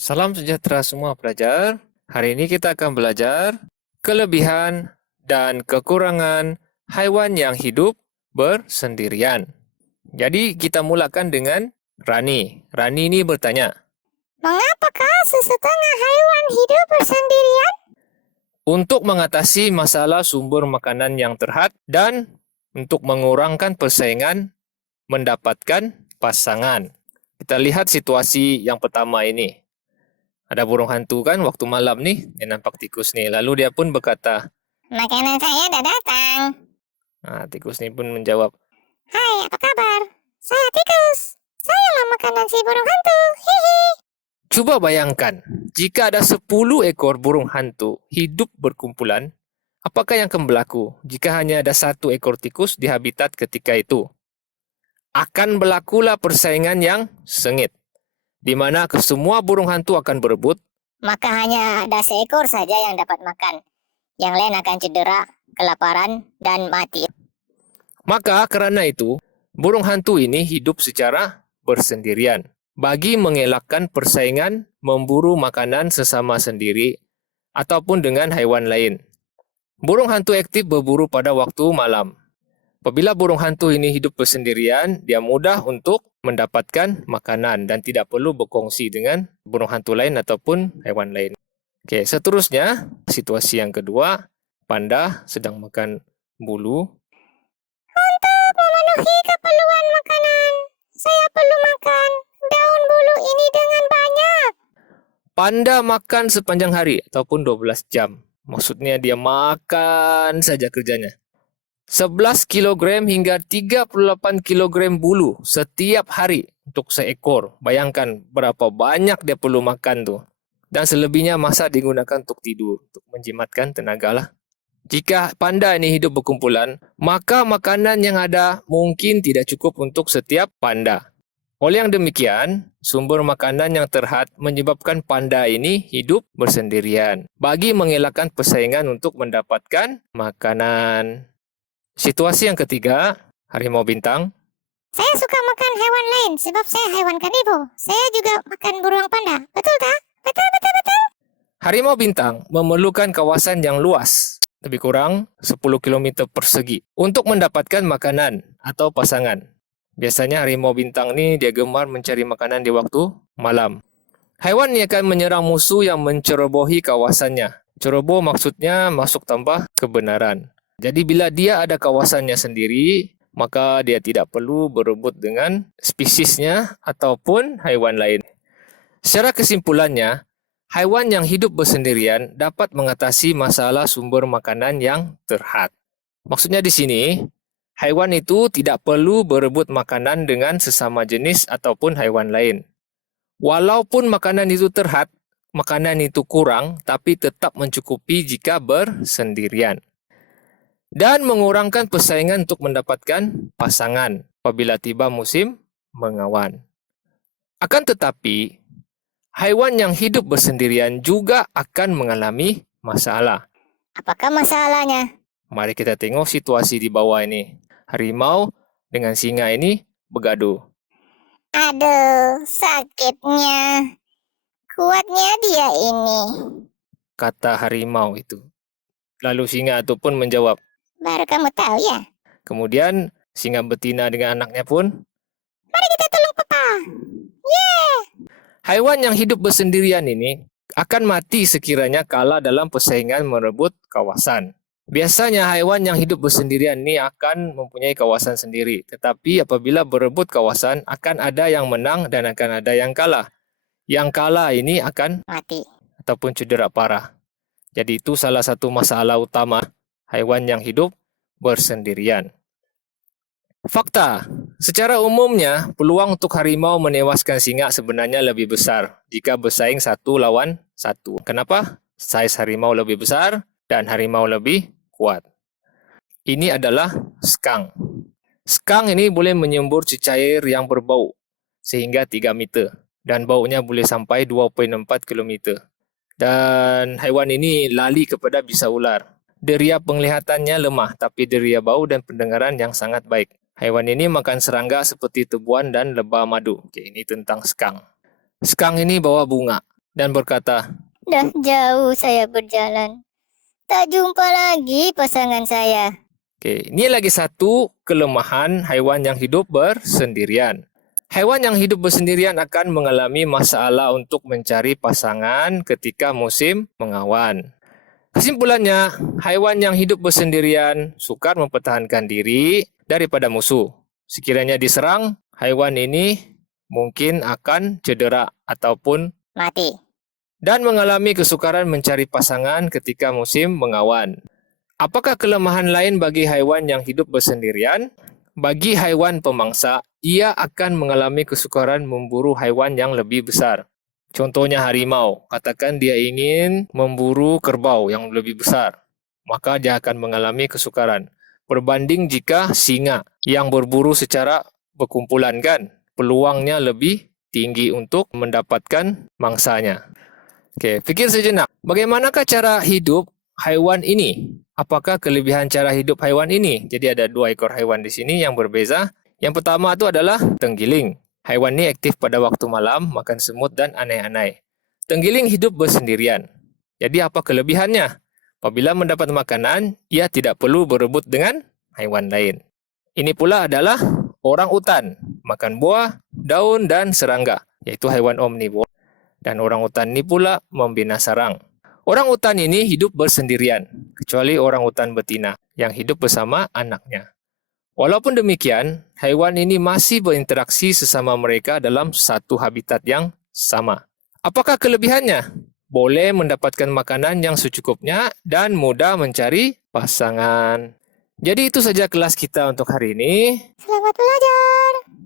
Salam sejahtera semua pelajar. Hari ini kita akan belajar kelebihan dan kekurangan haiwan yang hidup bersendirian. Jadi kita mulakan dengan Rani. Rani ini bertanya, Mengapakah sesetengah haiwan hidup bersendirian? untuk mengatasi masalah sumber makanan yang terhad dan untuk mengurangkan persaingan mendapatkan pasangan. Kita lihat situasi yang pertama ini. Ada burung hantu kan waktu malam nih, dia nampak tikus nih. Lalu dia pun berkata, Makanan saya dah datang. tikus ini pun menjawab, Hai, apa kabar? Saya tikus. Sayalah makanan si burung hantu. Hihi. coba bayangkan, jika ada 10 ekor burung hantu hidup berkumpulan, apakah yang akan berlaku jika hanya ada 1 ekor tikus di habitat ketika itu? Akan berlakulah persaingan yang sengit, di mana kesemua burung hantu akan berebut. Maka hanya ada seekor saja yang dapat makan. Yang lain akan cedera, kelaparan, dan mati. Maka karena itu, burung hantu ini hidup secara bersendirian. Bagi mengelakkan persaingan memburu makanan sesama sendiri ataupun dengan haiwan lain. Burung hantu aktif berburu pada waktu malam. Apabila burung hantu ini hidup bersendirian, dia mudah untuk mendapatkan makanan dan tidak perlu berkongsi dengan burung hantu lain ataupun haiwan lain. Okey, seterusnya, situasi yang kedua, panda sedang makan bulu. Untuk memenuhi keperluan makanan, saya perlu makan daun bulu ini dengan banyak. Panda makan sepanjang hari ataupun 12 jam. Maksudnya dia makan saja kerjanya. 11 kilogram hingga 38 kilogram bulu setiap hari untuk seekor. Bayangkan berapa banyak dia perlu makan tuh. Dan selebihnya masa digunakan untuk tidur, untuk menjimatkan tenaga lah. Jika panda ini hidup berkumpulan, maka makanan yang ada mungkin tidak cukup untuk setiap panda. Oleh yang demikian, sumber makanan yang terhad menyebabkan panda ini hidup bersendirian bagi mengelakkan persaingan untuk mendapatkan makanan. Situasi yang ketiga, harimau bintang. Saya suka makan hewan lain sebab saya hewan karnivor. Saya juga makan burung panda. Betul tak? Betul. Harimau bintang memerlukan kawasan yang luas, lebih kurang 10 km persegi, untuk mendapatkan makanan atau pasangan. Biasanya harimau bintang ni dia gemar mencari makanan di waktu malam. Haiwan ini akan menyerang musuh yang mencerobohi kawasannya. Ceroboh maksudnya masuk tanpa kebenaran. Jadi bila dia ada kawasannya sendiri, maka dia tidak perlu berebut dengan spesiesnya ataupun haiwan lain. Secara kesimpulannya, haiwan yang hidup bersendirian dapat mengatasi masalah sumber makanan yang terhad. Maksudnya di sini, haiwan itu tidak perlu berebut makanan dengan sesama jenis ataupun haiwan lain. Walaupun makanan itu terhad, makanan itu kurang tapi tetap mencukupi jika bersendirian. Dan mengurangkan persaingan untuk mendapatkan pasangan apabila tiba musim mengawan. Akan tetapi, haiwan yang hidup bersendirian juga akan mengalami masalah. Apakah masalahnya? Mari kita tengok situasi di bawah ini. Harimau dengan singa ini bergaduh. Aduh, sakitnya. Kuatnya dia ini. Kata harimau itu. Lalu singa itu pun menjawab. Baru kamu tahu ya? Kemudian singa betina dengan anaknya pun. Mari kita tolong papa. Yeah. Haiwan yang hidup bersendirian ini akan mati sekiranya kalah dalam persaingan merebut kawasan. Biasanya haiwan yang hidup bersendirian ini akan mempunyai kawasan sendiri. Tetapi apabila berebut kawasan, akan ada yang menang dan akan ada yang kalah. Yang kalah ini akan Mati. ataupun cedera parah. Jadi itu salah satu masalah utama haiwan yang hidup bersendirian. Fakta, secara umumnya peluang untuk harimau menewaskan singa sebenarnya lebih besar jika bersaing 1 lawan 1. Kenapa? Saiz harimau lebih besar dan harimau lebih kuat. Ini adalah skunk. Skunk ini boleh menyembur cecair yang berbau sehingga 3 meter dan baunya boleh sampai 2.4 km. Dan haiwan ini lali kepada bisa ular. Deria penglihatannya lemah tapi deria bau dan pendengaran yang sangat baik. Haiwan ini makan serangga seperti tebuan dan lebah madu. Okey, ini tentang skunk. Skunk ini bawa bunga dan berkata, Dah jauh saya berjalan. Tak jumpa lagi pasangan saya. Oke, ini lagi satu kelemahan haiwan yang hidup bersendirian. Haiwan yang hidup bersendirian akan mengalami masalah untuk mencari pasangan ketika musim mengawan. Kesimpulannya, haiwan yang hidup bersendirian sukar mempertahankan diri daripada musuh. Sekiranya diserang, haiwan ini mungkin akan cedera ataupun Mati. dan mengalami kesukaran mencari pasangan ketika musim mengawan. Apakah kelemahan lain bagi haiwan yang hidup bersendirian? Bagi haiwan pemangsa, ia akan mengalami kesukaran memburu haiwan yang lebih besar. Contohnya harimau, katakan dia ingin memburu kerbau yang lebih besar, maka dia akan mengalami kesukaran. Berbanding jika singa yang berburu secara berkumpulan kan, peluangnya lebih tinggi untuk mendapatkan mangsanya. Oke, fikir sejenak. Bagaimanakah cara hidup haiwan ini? Apakah kelebihan cara hidup haiwan ini? Jadi ada 2 ekor haiwan di sini yang berbeza. Yang pertama itu adalah tenggiling. Haiwan ini aktif pada waktu malam, makan semut dan anai-anai. Tenggiling hidup bersendirian. Jadi apa kelebihannya? Apabila mendapat makanan, ia tidak perlu berebut dengan haiwan lain. Ini pula adalah orang utan, makan buah, daun dan serangga, yaitu haiwan omnivora. Dan orang utan ini pula membina sarang. Orang utan ini hidup bersendirian, kecuali orang utan betina yang hidup bersama anaknya. Walaupun demikian, haiwan ini masih berinteraksi sesama mereka dalam satu habitat yang sama. Apakah kelebihannya? Boleh mendapatkan makanan yang secukupnya dan mudah mencari pasangan. Jadi itu saja kelas kita untuk hari ini. Selamat belajar.